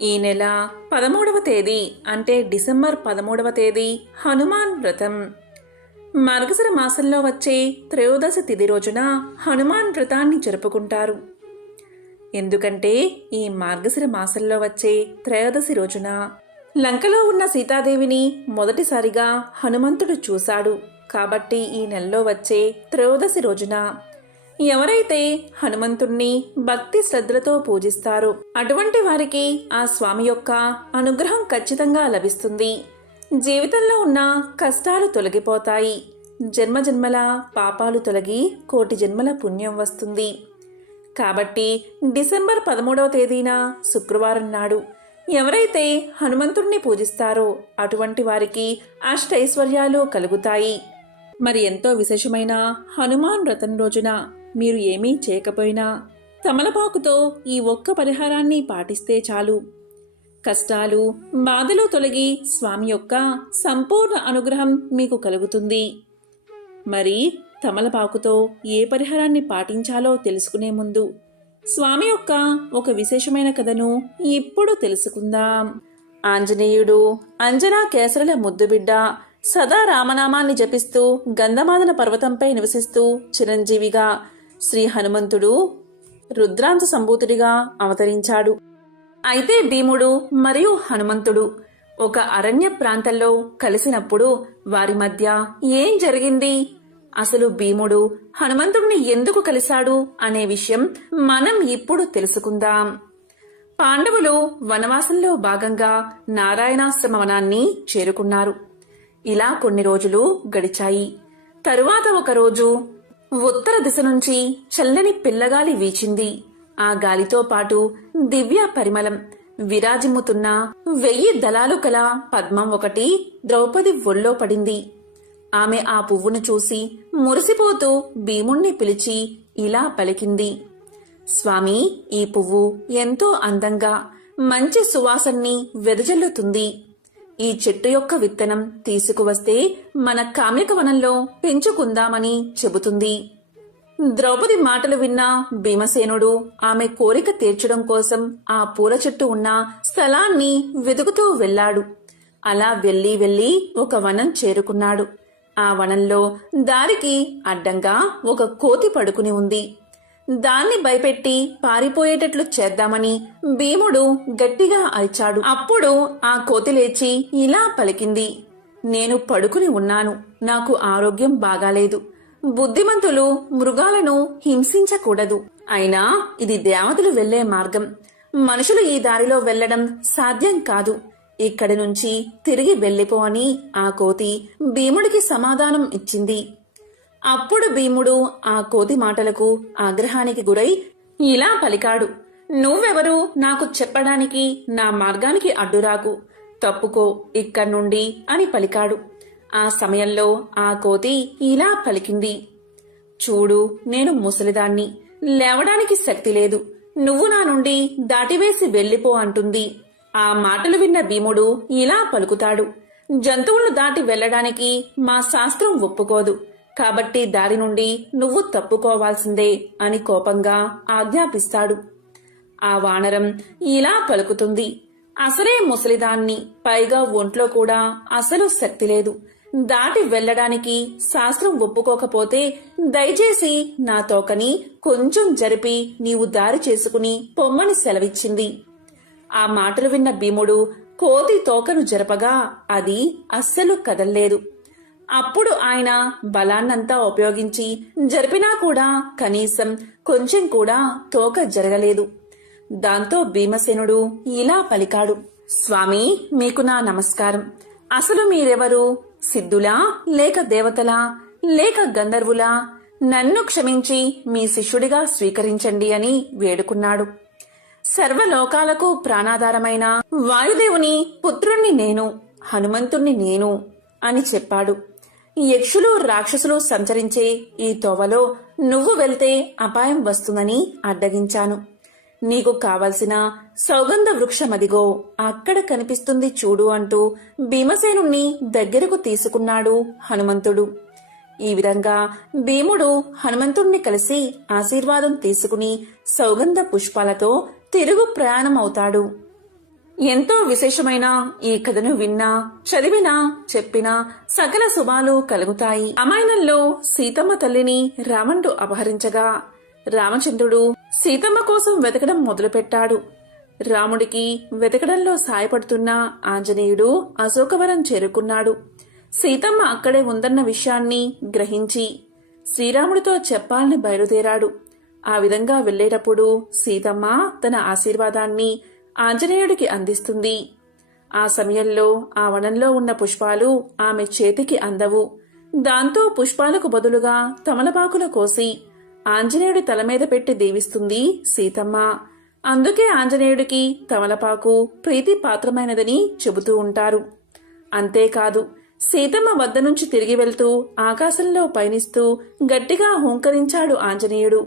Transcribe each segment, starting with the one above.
ఈ నెల పదమూడవ తేదీ అంటే డిసెంబర్ పదమూడవ తేదీ హనుమాన్ వ్రతం. మార్గశిర మాసంలో వచ్చే త్రయోదశి తిథి రోజున హనుమాన్ వ్రతాన్ని జరుపుకుంటారు. ఎందుకంటే ఈ మార్గశిర మాసంలో వచ్చే త్రయోదశి రోజున లంకలో ఉన్న సీతాదేవిని మొదటిసారిగా హనుమంతుడు చూశాడు. కాబట్టి ఈ నెలలో వచ్చే త్రయోదశి రోజున ఎవరైతే హనుమంతుణ్ణి భక్తి శ్రద్ధలతో పూజిస్తారో అటువంటి వారికి ఆ స్వామి యొక్క అనుగ్రహం ఖచ్చితంగా లభిస్తుంది. జీవితంలో ఉన్న కష్టాలు తొలగిపోతాయి. జన్మజన్మల పాపాలు తొలగి కోటి జన్మల పుణ్యం వస్తుంది. కాబట్టి డిసెంబర్ పదమూడవ తేదీన శుక్రవారం నాడు ఎవరైతే హనుమంతుణ్ణి పూజిస్తారో అటువంటి వారికి అష్టైశ్వర్యాలు కలుగుతాయి. మరి ఎంతో విశేషమైన హనుమాన్ వ్రతం రోజున మీరు ఏమీ చేయకపోయినా తమలపాకుతో ఈ ఒక్క పరిహారాన్ని పాటిస్తే చాలు. కష్టాలు బాధలు తొలగి స్వామి యొక్క సంపూర్ణ అనుగ్రహం మీకు కలుగుతుంది. మరి తమలపాకుతో ఏ పరిహారాన్ని పాటించాలో తెలుసుకునే ముందు స్వామి యొక్క ఒక విశేషమైన కథను ఇప్పుడు తెలుసుకుందాం. ఆంజనేయుడు అంజనా కేసరుల ముద్దుబిడ్డ సదా రామనామాన్ని జపిస్తూ గంధమాదన పర్వతంపై నివసిస్తూ చిరంజీవిగా శ్రీ హనుమంతుడు రుద్రాంత సంభూతుడిగా అవతరించాడు. అయితే భీముడు మరియు హనుమంతుడు ఒక అరణ్య ప్రాంతంలో కలిసినప్పుడు వారి మధ్య ఏం జరిగింది? అసలు భీముడు హనుమంతుడిని ఎందుకు కలిశాడు అనే విషయం మనం ఇప్పుడు తెలుసుకుందాం. పాండవులు వనవాసంలో భాగంగా నారాయణాశ్రమ వనాన్ని చేరుకున్నారు. ఇలా కొన్ని రోజులు గడిచాయి. తరువాత ఒక రోజు ఉత్తర దిశ నుంచి చల్లని పిల్లగాలి వీచింది. ఆ గాలితో పాటు దివ్య పరిమళం. విరాజిమ్ముతున్న వెయ్యి దళాలు కల పద్మం ఒకటి ద్రౌపది ఒళ్ళో పడింది. ఆమె ఆ పువ్వును చూసి మురిసిపోతూ భీముణ్ణి పిలిచి ఇలా పలికింది. స్వామి ఈ పువ్వు ఎంతో అందంగా మంచి సువాసన్ని వెదజల్లుతుంది. ఈ చెట్టు యొక్క విత్తనం తీసుకువస్తే మన కామిక వనంలో పెంచుకుందామని చెబుతుంది. ద్రౌపది మాటలు విన్న భీమసేనుడు ఆమె కోరిక తీర్చడం కోసం ఆ పూల చెట్టు ఉన్న స్థలాన్ని వెతుకుతూ వెళ్ళాడు. అలా వెళ్ళి వెళ్ళి ఒక వనం చేరుకున్నాడు. ఆ వనంలో దారికి అడ్డంగా ఒక కోతి పడుకుని ఉంది. దాన్ని భయపెట్టి పారిపోయేటట్లు చేద్దామని భీముడు గట్టిగా అరిచాడు. అప్పుడు ఆ కోతి లేచి ఇలా పలికింది నేను పడుకుని ఉన్నాను. నాకు ఆరోగ్యం బాగాలేదు. బుద్ధిమంతులు మృగాలను హింసించకూడదు. అయినా ఇది దేవతలు వెళ్ళే మార్గం. మనుషులు ఈ దారిలో వెళ్ళడం సాధ్యం కాదు. ఇక్కడి నుంచి తిరిగి వెళ్ళిపో అని ఆ కోతి భీముడికి సమాధానం ఇచ్చింది. అప్పుడు భీముడు ఆ కోతి మాటలకు ఆగ్రహానికి గురై ఇలా పలికాడు నువ్వెవరు? నాకు చెప్పడానికి నా మార్గానికి అడ్డురాకు తప్పుకో ఇక్కడి నుండి అని పలికాడు. ఆ సమయంలో ఆ కోతి ఇలా పలికింది చూడు నేను ముసలిదాన్ని లేవడానికి శక్తి లేదు నువ్వు నా నుండి దాటివేసి వెళ్ళిపో అంటుంది. ఆ మాటలు విన్న భీముడు ఇలా పలుకుతాడు జంతువులు దాటి వెళ్ళడానికి మా శాస్త్రం ఒప్పుకోదు కాబట్టి దారి నుండి నువ్వు తప్పుకోవాల్సిందే అని కోపంగా ఆజ్ఞాపిస్తాడు. ఆ వానరం ఇలా పలుకుతుంది. అసలే ముసలిదాన్ని పైగా ఒంట్లో కూడా అసలు శక్తి లేదు. దాటి వెళ్ళడానికి శాస్త్రం ఒప్పుకోకపోతే దయచేసి నా తోకని కొంచెం జరిపి నీవు దారి చేసుకుని పొమ్మని సెలవిచ్చింది. ఆ మాటలు విన్న భీముడు కోతి తోకను జరపగా అది అస్సలు కదల్లేదు. అప్పుడు ఆయన బలాన్నంతా ఉపయోగించి జరిపినా కూడా కనీసం కొంచెం కూడా తోక జరగలేదు. దాంతో భీమసేనుడు ఇలా పలికాడు స్వామి మీకు నా నమస్కారం. అసలు మీరెవరు? సిద్ధులా లేక దేవతలా లేక గంధర్వులా? నన్ను క్షమించి మీ శిష్యుడిగా స్వీకరించండి అని వేడుకున్నాడు. సర్వలోకాలకు ప్రాణాధారమైన వాయుదేవుని పుత్రుణ్ణి నేను హనుమంతుణ్ణి నేను అని చెప్పాడు. యక్షులు రాక్షసులు సంచరించే ఈ తోవలో నువ్వు వెళ్తే అపాయం వస్తుందని అడ్డగించాను. నీకు కావలసిన సౌగంధ వృక్షమదిగో అక్కడ కనిపిస్తుంది చూడు అంటూ భీమసేనుణ్ణి దగ్గరకు తీసుకున్నాడు హనుమంతుడు. ఈ విధంగా భీముడు హనుమంతుణ్ణి కలిసి ఆశీర్వాదం తీసుకుని సౌగంధ పుష్పాలతో తిరుగు ప్రయాణం అవుతాడు ఎంతో విశేషమైన ఈ కథను విన్నా చదివినా చెప్పినా సకల శుభాలు కలుగుతాయి. అమాయనంలో సీతమ్మ తల్లిని రావణుడు అపహరించగా రామచంద్రుడు సీతమ్మ కోసం వెతకడం మొదలుపెట్టాడు. రాముడికి వెతకడంలో సాయపడుతున్న ఆంజనేయుడు అశోకవరం చేరుకున్నాడు. సీతమ్మ అక్కడే ఉందన్న విషయాన్ని గ్రహించి శ్రీరాముడితో చెప్పాలని బయలుదేరాడు. ఆ విధంగా వెళ్ళేటప్పుడు సీతమ్మ తన ఆశీర్వాదాన్ని ఆంజనేయుడికి అందిస్తుంది. ఆ సమయంలో ఆ వనంలో ఉన్న పుష్పాలు ఆమె చేతికి అందవు. దాంతో పుష్పాలకు బదులుగా తమలపాకులు కోసి ఆంజనేయుడి తల మీద పెట్టి దీవిస్తుంది సీతమ్మ. అందుకే ఆంజనేయుడికి తమలపాకు ప్రీతి పాత్రమైనదని చెబుతూ ఉంటారు. అంతేకాదు సీతమ్మ వద్ద నుంచి తిరిగి వెళ్తూ ఆకాశంలో పయనిస్తూ గట్టిగా హుంకరించాడు ఆంజనేయుడు.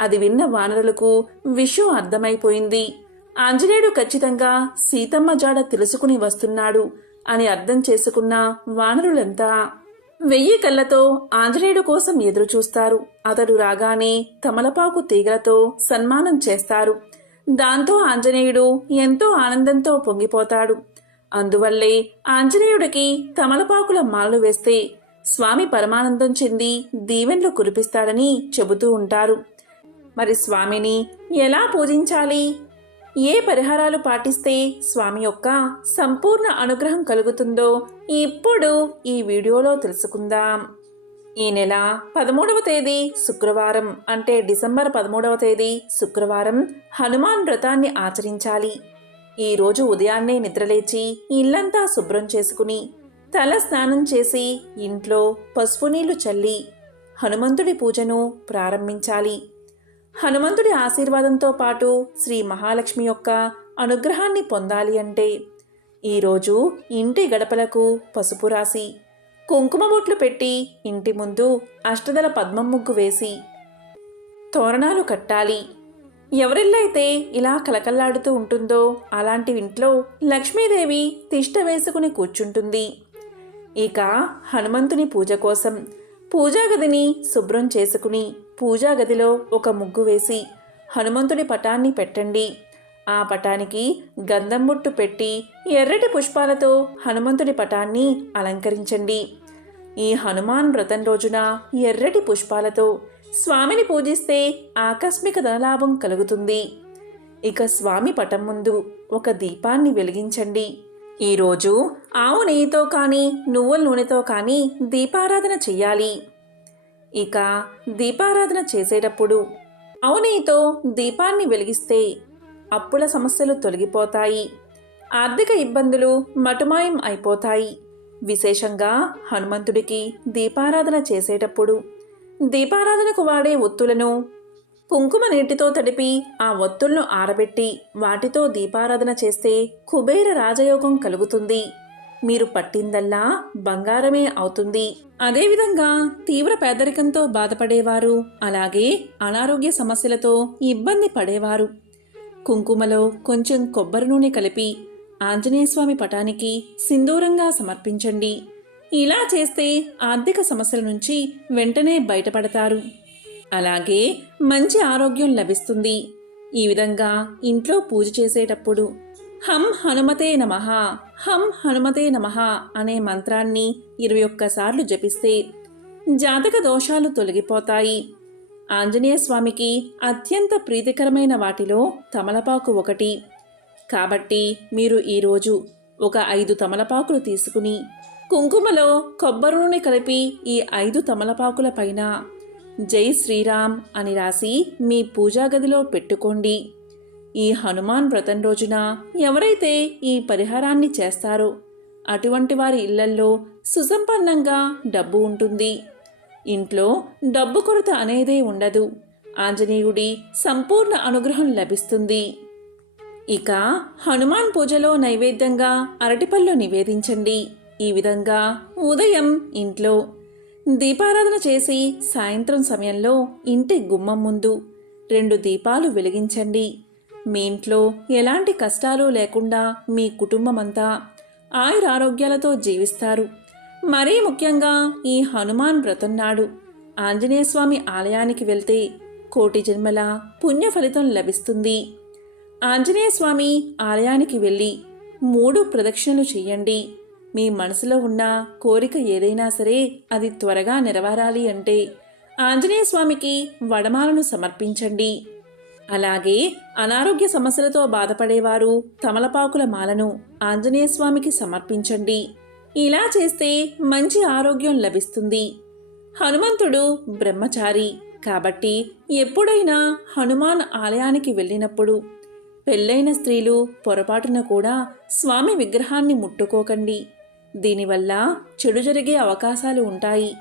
అది విన్న వానరులకు విషయం అర్థమైపోయింది. ఆంజనేయుడు ఖచ్చితంగా సీతమ్మ జాడ తెలుసుకుని వస్తున్నాడు అని అర్థం చేసుకున్న వానరులంతా వెయ్యి కళ్ళతో ఆంజనేయుడు కోసం ఎదురుచూస్తారు. అతడు రాగానే తమలపాకు తీగలతో సన్మానం చేస్తారు. దాంతో ఆంజనేయుడు ఎంతో ఆనందంతో పొంగిపోతాడు. అందువల్లే ఆంజనేయుడికి తమలపాకుల మాలలు వేస్తే స్వామి పరమానందం చెంది దీవెన్లు కురిపిస్తాడని చెబుతూ ఉంటారు. మరి స్వామిని ఎలా పూజించాలి? ఏ పరిహారాలు పాటిస్తే స్వామి యొక్క సంపూర్ణ అనుగ్రహం కలుగుతుందో ఇప్పుడు ఈ వీడియోలో తెలుసుకుందాం. ఈ నెల పదమూడవ తేదీ శుక్రవారం అంటే డిసెంబర్ పదమూడవ తేదీ శుక్రవారం హనుమాన్ వ్రతాన్ని ఆచరించాలి. ఈరోజు ఉదయాన్నే నిద్రలేచి ఇల్లంతా శుభ్రం చేసుకుని తల స్నానం చేసి ఇంట్లో పసుపు నీళ్ళు చల్లి హనుమంతుడి పూజను ప్రారంభించాలి. హనుమంతుడి ఆశీర్వాదంతో పాటు శ్రీ మహాలక్ష్మి యొక్క అనుగ్రహాన్ని పొందాలి అంటే ఈరోజు ఇంటి గడపలకు పసుపు రాసి కుంకుమ బొట్లు పెట్టి ఇంటి ముందు అష్టదల పద్మం ముగ్గు వేసి తోరణాలు కట్టాలి. ఎవరిల్లైతే ఇలా కలకల్లాడుతూ ఉంటుందో అలాంటి ఇంట్లో లక్ష్మీదేవి తిష్ట వేసుకుని కూర్చుంటుంది. ఇక హనుమంతుని పూజ కోసం పూజా గదిని శుభ్రం చేసుకుని పూజా గదిలో ఒక ముగ్గు వేసి హనుమంతుడి పటాన్ని పెట్టండి. ఆ పటానికి గంధం బొట్టు పెట్టి ఎర్రటి పుష్పాలతో హనుమంతుడి పటాన్ని అలంకరించండి. ఈ హనుమాన్ వ్రతం రోజున ఎర్రటి పుష్పాలతో స్వామిని పూజిస్తే ఆకస్మిక ధనలాభం కలుగుతుంది. ఇక స్వామి పటం ముందు ఒక దీపాన్ని వెలిగించండి. ఈరోజు ఆవు నెయ్యితో కానీ నువ్వుల నూనెతో కానీ దీపారాధన చెయ్యాలి. ఇక దీపారాధన చేసేటప్పుడు ఆవు దీపాన్ని వెలిగిస్తే అప్పుల సమస్యలు తొలగిపోతాయి. ఆర్థిక ఇబ్బందులు మటుమాయం అయిపోతాయి. విశేషంగా హనుమంతుడికి దీపారాధన చేసేటప్పుడు దీపారాధనకు వాడే ఒత్తులను కుంకుమ నీటితో తడిపి ఆ ఒత్తులను ఆరబెట్టి వాటితో దీపారాధన చేస్తే కుబేర రాజయోగం కలుగుతుంది. మీరు పట్టిందల్లా బంగారమే అవుతుంది. అదేవిధంగా తీవ్ర పేదరికంతో బాధపడేవారు అలాగే అనారోగ్య సమస్యలతో ఇబ్బంది పడేవారు. కుంకుమలో కొంచెం కొబ్బరి నూనె కలిపి ఆంజనేయస్వామి పటానికి సింధూరంగా సమర్పించండి. ఇలా చేస్తే ఆర్థిక సమస్యల నుంచి వెంటనే బయటపడతారు. అలాగే మంచి ఆరోగ్యం లభిస్తుంది. ఈ విధంగా ఇంట్లో పూజ చేసేటప్పుడు హం హనుమతే నమః హం హనుమతే నమః అనే మంత్రాన్ని ఇరవై ఒక్కసార్లు జపిస్తే జాతక దోషాలు తొలగిపోతాయి. ఆంజనేయ స్వామికి అత్యంత ప్రీతికరమైన వాటిలో తమలపాకు ఒకటి. కాబట్టి మీరు ఈరోజు ఒక ఐదు తమలపాకులు తీసుకుని కుంకుమలో కొబ్బరి నూనె కలిపి ఈ ఐదు తమలపాకుల పైన జై శ్రీరామ్ అని రాసి మీ పూజా గదిలో పెట్టుకోండి. ఈ హనుమాన్ వ్రతం రోజున ఎవరైతే ఈ పరిహారాన్ని చేస్తారో అటువంటి వారి ఇళ్ళల్లో సుసంపన్నంగా డబ్బు ఉంటుంది. ఇంట్లో డబ్బు కొరత అనేదే ఉండదు. ఆంజనేయుడి సంపూర్ణ అనుగ్రహం లభిస్తుంది. ఇక హనుమాన్ పూజలో నైవేద్యంగా అరటిపళ్ళు నివేదించండి. ఈ విధంగా ఉదయం ఇంట్లో దీపారాధన చేసి సాయంత్రం సమయంలో ఇంటి గుమ్మం ముందు రెండు దీపాలు వెలిగించండి. మీ ఇంట్లో ఎలాంటి కష్టాలు లేకుండా మీ కుటుంబమంతా ఆయురారోగ్యాలతో జీవిస్తారు. మరీ ముఖ్యంగా ఈ హనుమాన్ వ్రతం నాడు ఆంజనేయస్వామి ఆలయానికి వెళ్తే కోటి జన్మల పుణ్య ఫలితం లభిస్తుంది. ఆంజనేయస్వామి ఆలయానికి వెళ్ళి మూడు ప్రదక్షిణలు చేయండి. మీ మనసులో ఉన్న కోరిక ఏదైనా సరే అది త్వరగా నెరవేరాలి అంటే ఆంజనేయస్వామికి వడమాలను సమర్పించండి. అలాగే అనారోగ్య సమస్యలతో బాధపడేవారు తమలపాకుల మాలను ఆంజనేయ స్వామికి సమర్పించండి. ఇలా చేస్తే మంచి ఆరోగ్యం లభిస్తుంది. హనుమంతుడు బ్రహ్మచారి. కాబట్టి ఎప్పుడైనా హనుమాన్ ఆలయానికి వెళ్ళినప్పుడు పెళ్ళైన స్త్రీలు పొరపాటున కూడా స్వామి విగ్రహాన్ని ముట్టుకోకండి. దీనివల్ల చెడు జరిగే అవకాశాలు ఉంటాయి.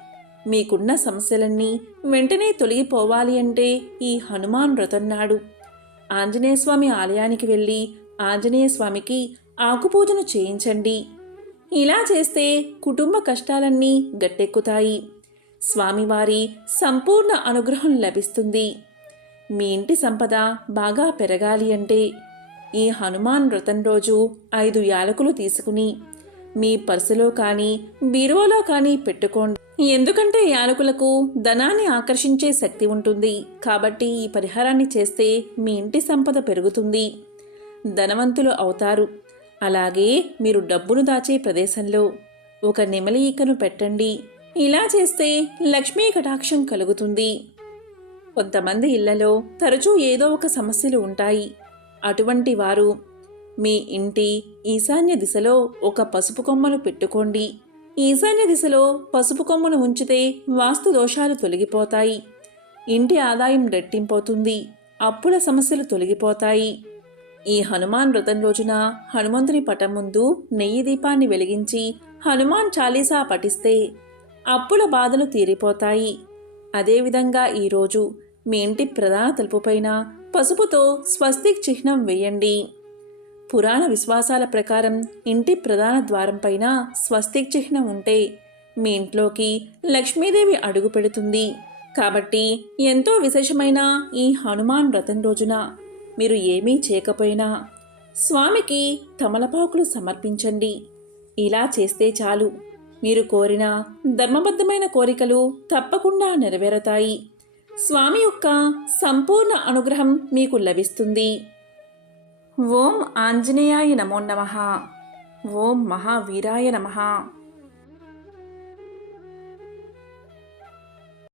మీకున్న సమస్యలన్నీ వెంటనే తొలగిపోవాలి అంటే ఈ హనుమాన్ వ్రతం నాడు. ఆంజనేయస్వామి ఆలయానికి వెళ్ళి ఆంజనేయస్వామికి ఆకుపూజను చేయించండి. ఇలా చేస్తే కుటుంబ కష్టాలన్నీ గట్టెక్కుతాయి. స్వామివారి సంపూర్ణ అనుగ్రహం లభిస్తుంది. మీ ఇంటి సంపద బాగా పెరగాలి అంటే ఈ హనుమాన్ వ్రతం రోజు ఐదు యాలకులు తీసుకుని మీ పర్సులో కానీ బీరువాలో కానీ పెట్టుకోండి. ఎందుకంటే యాలకులకు ధనాన్ని ఆకర్షించే శక్తి ఉంటుంది. కాబట్టి ఈ పరిహారాన్ని చేస్తే మీ ఇంటి సంపద పెరుగుతుంది. ధనవంతులు అవుతారు. అలాగే మీరు డబ్బును దాచే ప్రదేశంలో ఒక నెమలి ఈకను పెట్టండి. ఇలా చేస్తే లక్ష్మీ కటాక్షం కలుగుతుంది. కొంతమంది ఇళ్ళలో తరచూ ఏదో ఒక సమస్యలు ఉంటాయి. అటువంటి వారు మీ ఇంటి ఈశాన్య దిశలో ఒక పసుపు కొమ్మను పెట్టుకోండి. ఈశాన్య దిశలో పసుపు కొమ్మను ఉంచితే వాస్తు దోషాలు తొలగిపోతాయి. ఇంటి ఆదాయం రెట్టింపోతుంది. అప్పుల సమస్యలు తొలగిపోతాయి. ఈ హనుమాన్ వ్రతం రోజున హనుమంతుని పటం ముందు నెయ్యి దీపాన్ని వెలిగించి హనుమాన్ చాలీసా పఠిస్తే అప్పుల బాధలు తీరిపోతాయి. అదేవిధంగా ఈరోజు మీ ఇంటి ప్రధాన తలుపుపైన పసుపుతో స్వస్తిక్ చిహ్నం వేయండి. పురాణ విశ్వాసాల ప్రకారం ఇంటి ప్రధాన ద్వారం పైన స్వస్తిక్ చిహ్నం ఉంటే మీ ఇంట్లోకి లక్ష్మీదేవి అడుగు పెడుతుంది. కాబట్టి ఎంతో విశేషమైన ఈ హనుమాన్ వ్రతం రోజున మీరు ఏమీ చేయకపోయినా స్వామికి తమలపాకులు సమర్పించండి. ఇలా చేస్తే చాలు. మీరు కోరిన ధర్మబద్ధమైన కోరికలు తప్పకుండా నెరవేరుతాయి. స్వామి యొక్క సంపూర్ణ అనుగ్రహం మీకు లభిస్తుంది. ఓం ఆంజనేయాయ నమో నమ ఓం మహావీరాయ నమ